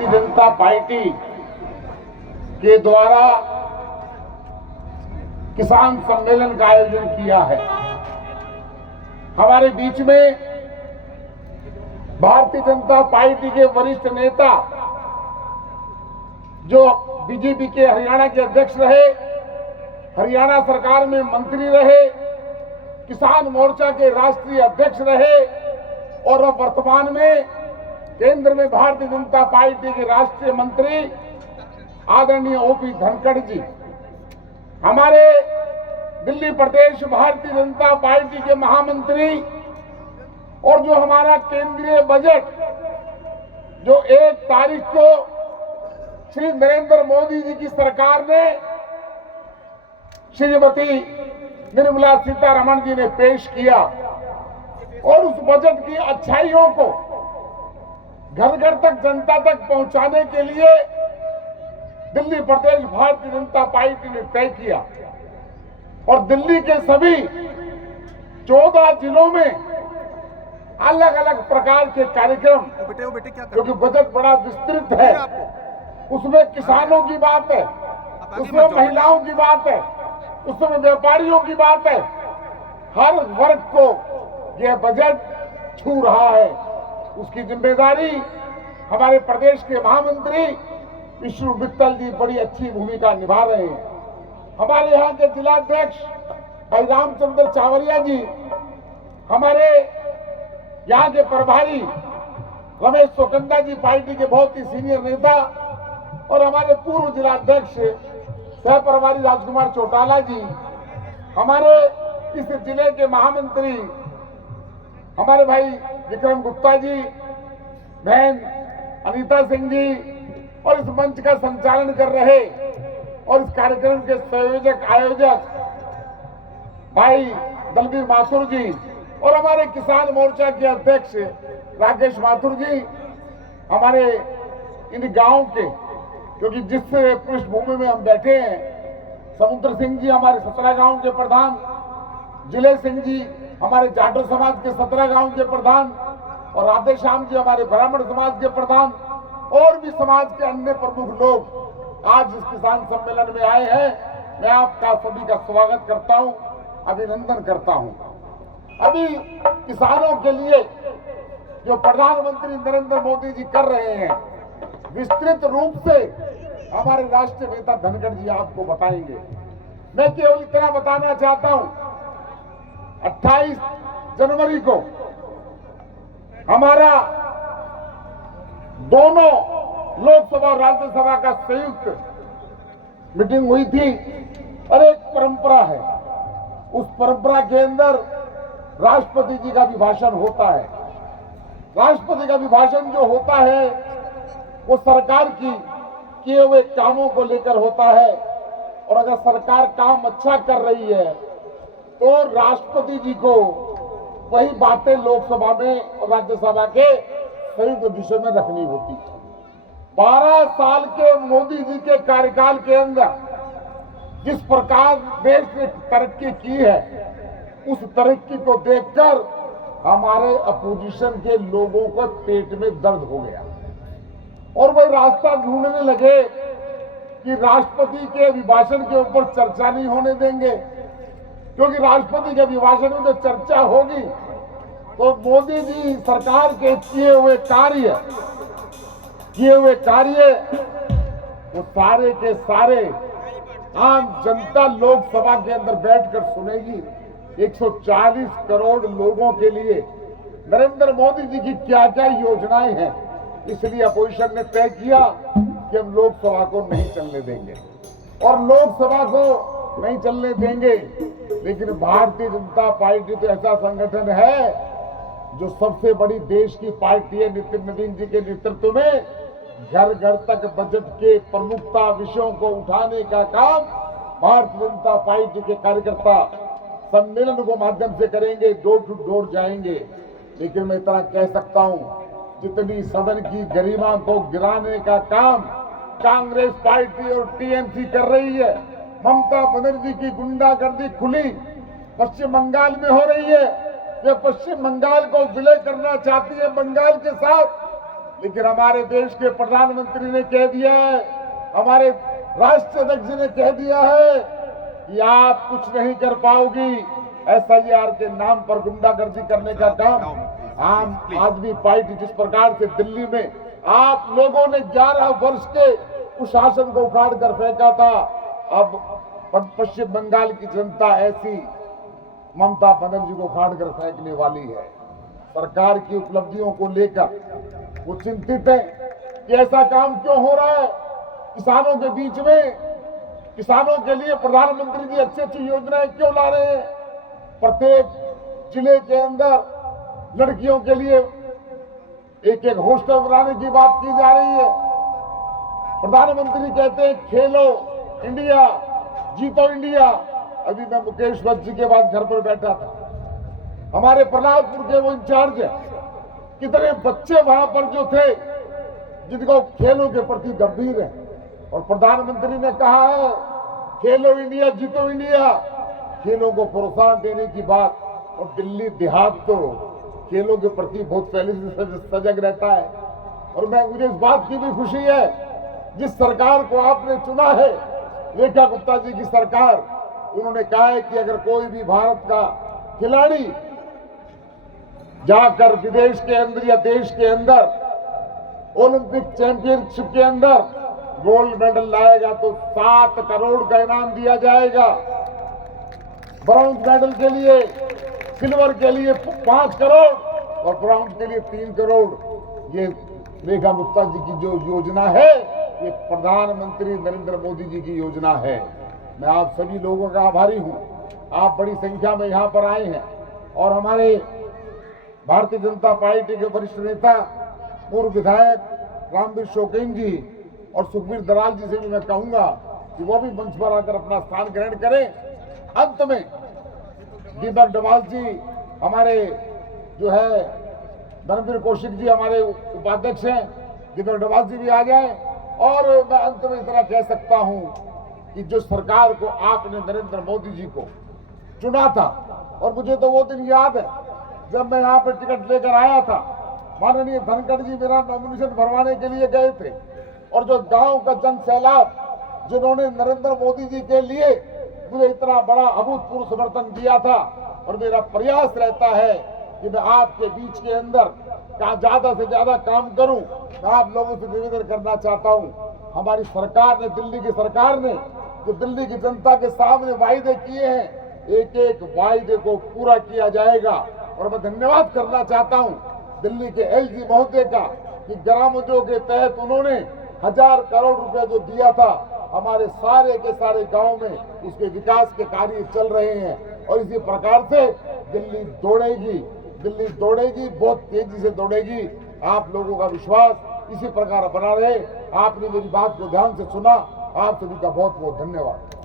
Bharatiya Janata party के द्वारा किसान सम्मेलन का आयोजन किया है। हमारे बीच में भारतीय जनता पार्टी के वरिष्ठ नेता जो बीजेपी के हरियाणा के अध्यक्ष रहे, हरियाणा सरकार में मंत्री रहे, किसान मोर्चा के राष्ट्रीय अध्यक्ष रहे और अब वर्तमान में केंद्र में भारतीय जनता पार्टी के राष्ट्रीय मंत्री आदरणीय ओपी धनखड़ जी, हमारे दिल्ली प्रदेश भारतीय जनता पार्टी के महामंत्री और जो हमारा केंद्रीय बजट जो 1 तारीख को श्री नरेंद्र मोदी जी की सरकार ने श्रीमती निर्मला सीतारमण जी ने पेश किया और उस बजट की अच्छाइयों को घर घर तक जनता तक पहुंचाने के लिए दिल्ली प्रदेश भारतीय जनता पार्टी ने तय किया और दिल्ली के सभी 14 जिलों में अलग अलग प्रकार के कार्यक्रम, क्योंकि बजट बड़ा विस्तृत है, उसमें किसानों की बात है, उसमें महिलाओं की बात है, उसमें व्यापारियों की बात है, हर वर्ग को यह बजट छू रहा है। उसकी जिम्मेदारी हमारे प्रदेश के महामंत्री विष्णु मित्तल जी बड़ी अच्छी भूमिका निभा रहे हैं। हमारे यहाँ के जिलाध्यक्ष भाई रामचंद्र चावरिया जी, हमारे यहाँ के प्रभारी रमेश सोकंदा जी, पार्टी के बहुत ही सीनियर नेता, और हमारे पूर्व जिलाध्यक्ष सह प्रभारी राजकुमार चौटाला जी, हमारे इस जिले के महामंत्री हमारे भाई विक्रम गुप्ता जी, बहन अनीता सिंह जी, और इस मंच का संचालन कर रहे और इस कार्यक्रम के संयोजक आयोजक भाई दलबीर माथुर जी, और हमारे किसान मोर्चा के अध्यक्ष राकेश माथुर जी, हमारे इन गांव के, क्योंकि जिस पृष्ठभूमि में हम बैठे हैं, समुद्र सिंह जी हमारे 17 गांव के प्रधान, जिले सिंह जी हमारे जाटो समाज के 17 गांव के प्रधान, और राधे श्याम जी हमारे ब्राह्मण समाज के प्रधान, और भी समाज के अन्य प्रमुख लोग आज इस किसान सम्मेलन में आए हैं। मैं आपका सभी का स्वागत करता हूं, अभिनंदन करता हूं। अभी किसानों के लिए जो प्रधानमंत्री नरेंद्र मोदी जी कर रहे हैं, विस्तृत रूप से हमारे राष्ट्रीय नेता धनखड़ जी आपको बताएंगे। मैं केवल इतना बताना चाहता हूं, 28 जनवरी को हमारा दोनों लोकसभा और राज्यसभा का संयुक्त मीटिंग हुई थी और एक परंपरा है, उस परंपरा के अंदर राष्ट्रपति जी का भी भाषण होता है। राष्ट्रपति का भी भाषण जो होता है वो सरकार की किए हुए कामों को लेकर होता है, और अगर सरकार काम अच्छा कर रही है तो राष्ट्रपति जी को वही बातें लोकसभा में और राज्यसभा के संयुक्त विषय में रखनी होती है। 12 साल के मोदी जी के कार्यकाल के अंदर जिस प्रकार देश ने तरक्की की है, उस तरक्की को देखकर हमारे अपोजिशन के लोगों को पेट में दर्द हो गया और वह रास्ता ढूंढने लगे कि राष्ट्रपति के अभिभाषण के ऊपर चर्चा नहीं होने देंगे, क्योंकि राष्ट्रपति के अभिभाषण में जो चर्चा होगी तो मोदी जी सरकार के किए हुए कार्य वो सारे के सारे आम जनता लोकसभा के अंदर बैठकर सुनेगी। 140 करोड़ लोगों के लिए नरेंद्र मोदी जी की क्या क्या योजनाएं हैं, इसलिए अपोजिशन ने तय किया कि हम लोकसभा को नहीं चलने देंगे और लोकसभा को नहीं चलने देंगे। लेकिन भारतीय जनता पार्टी तो ऐसा संगठन है जो सबसे बड़ी देश की पार्टी है। नितिन नवीन जी के नेतृत्व में घर घर तक बजट के प्रमुखता विषयों को उठाने का काम भारतीय जनता पार्टी के कार्यकर्ता सम्मेलन को माध्यम से करेंगे, डोर टू डोर जाएंगे। लेकिन मैं इतना कह सकता हूं, जितनी सदन की गरिमा को गिराने का काम कांग्रेस पार्टी और टीएमसी कर रही है, ममता बनर्जी की गुंडागर्दी खुली पश्चिम बंगाल में हो रही है। ये पश्चिम बंगाल को विलय करना चाहती है बंगाल के साथ, लेकिन हमारे देश के प्रधानमंत्री ने कह दिया है, हमारे राष्ट्रीय अध्यक्ष ने कह दिया है कि आप कुछ नहीं कर पाओगी। SIR के नाम पर गुंडागर्दी करने का काम आम आदमी पार्टी जिस प्रकार से दिल्ली में आप लोगों ने 11 वर्ष के उस शासन को उखाड़ कर फेंका था, अब पश्चिम बंगाल की जनता ऐसी ममता बनर्जी को उखाड़ कर फेंकने वाली है। सरकार की उपलब्धियों को लेकर वो चिंतित है कि ऐसा काम क्यों हो रहा है। किसानों के बीच में, किसानों के लिए प्रधानमंत्री जी अच्छी अच्छी योजनाएं क्यों ला रहे हैं। प्रत्येक जिले के अंदर लड़कियों के लिए एक एक हॉस्टल बनाने की बात की जा रही है। प्रधानमंत्री कहते हैं खेलो इंडिया, जीतो इंडिया। अभी मैं मुकेश वत्स जी के बाद घर पर बैठा था, हमारे प्रहलादपुर के वो इंचार्ज है, कितने बच्चे वहां पर जो थे जिनको खेलों के प्रति गंभीर है, और प्रधानमंत्री ने कहा है खेलो इंडिया, जीतो इंडिया, खेलों को प्रोत्साहन देने की बात। और दिल्ली देहात तो खेलों के प्रति बहुत पहले से सजग रहता है। और मुझे इस बात की भी खुशी है, जिस सरकार को आपने चुना है, रेखा गुप्ता जी की सरकार, उन्होंने कहा है कि अगर कोई भी भारत का खिलाड़ी जाकर विदेश के अंदर या देश के अंदर ओलंपिक चैंपियनशिप के अंदर गोल्ड मेडल लाएगा तो 7 करोड़ का इनाम दिया जाएगा। ब्रॉन्ज मेडल के लिए, सिल्वर के लिए 5 करोड़ और ब्रॉन्ज के लिए 3 करोड़। ये रेखा गुप्ता जी की जो योजना है, ये प्रधानमंत्री नरेंद्र मोदी जी की योजना है। मैं आप सभी लोगों का आभारी हूं। आप बड़ी संख्या में यहां पर आए हैं और हमारे भारतीय जनता पार्टी के वरिष्ठ नेता पूर्व विधायक रामवीर शोकेन जी और सुखबीर दलाल जी से भी मैं कहूंगा कि वो भी मंच पर आकर अपना स्थान ग्रहण करें। अंत में दीपक डवाल जी हमारे जो है, धर्मवीर कौशिक जी हमारे उपाध्यक्ष हैं, दीपक डवाल जी भी आ जाए। और मैं अंत में इतना कह सकता हूं कि जो सरकार को आपने नरेंद्र मोदी जी को चुना था, और मुझे तो वो दिन याद है जब मैं यहाँ पर टिकट लेकर आया था, माननीय धनखड़ जी मेरा नॉमिनेशन भरवाने के लिए गए थे, और जो गांव का जन सैलाब जिन्होंने नरेंद्र मोदी जी के लिए मुझे इतना बड़ा अभूतपूर्व समर्थन दिया था। और मेरा प्रयास रहता है कि मैं आपके बीच के अंदर ज्यादा से ज्यादा काम करूं। मैं आप लोगों से निवेदन करना चाहता हूं, हमारी सरकार ने, दिल्ली की सरकार ने जो दिल्ली की जनता के सामने वायदे किए हैं, एक एक वायदे को पूरा किया जाएगा। और मैं धन्यवाद करना चाहता हूं दिल्ली के LG महोदय का कि ग्राम उद्योग के तहत उन्होंने 1000 करोड़ रुपए जो दिया था, हमारे सारे के सारे गांव में उसके विकास के कार्य चल रहे हैं। और इसी प्रकार से दिल्ली दौड़ेगी, दिल्ली दौड़ेगी, बहुत तेजी से दौड़ेगी। आप लोगों का विश्वास इसी प्रकार बना रहे। आपने मेरी बात को ध्यान से सुना, आप सभी का बहुत बहुत धन्यवाद।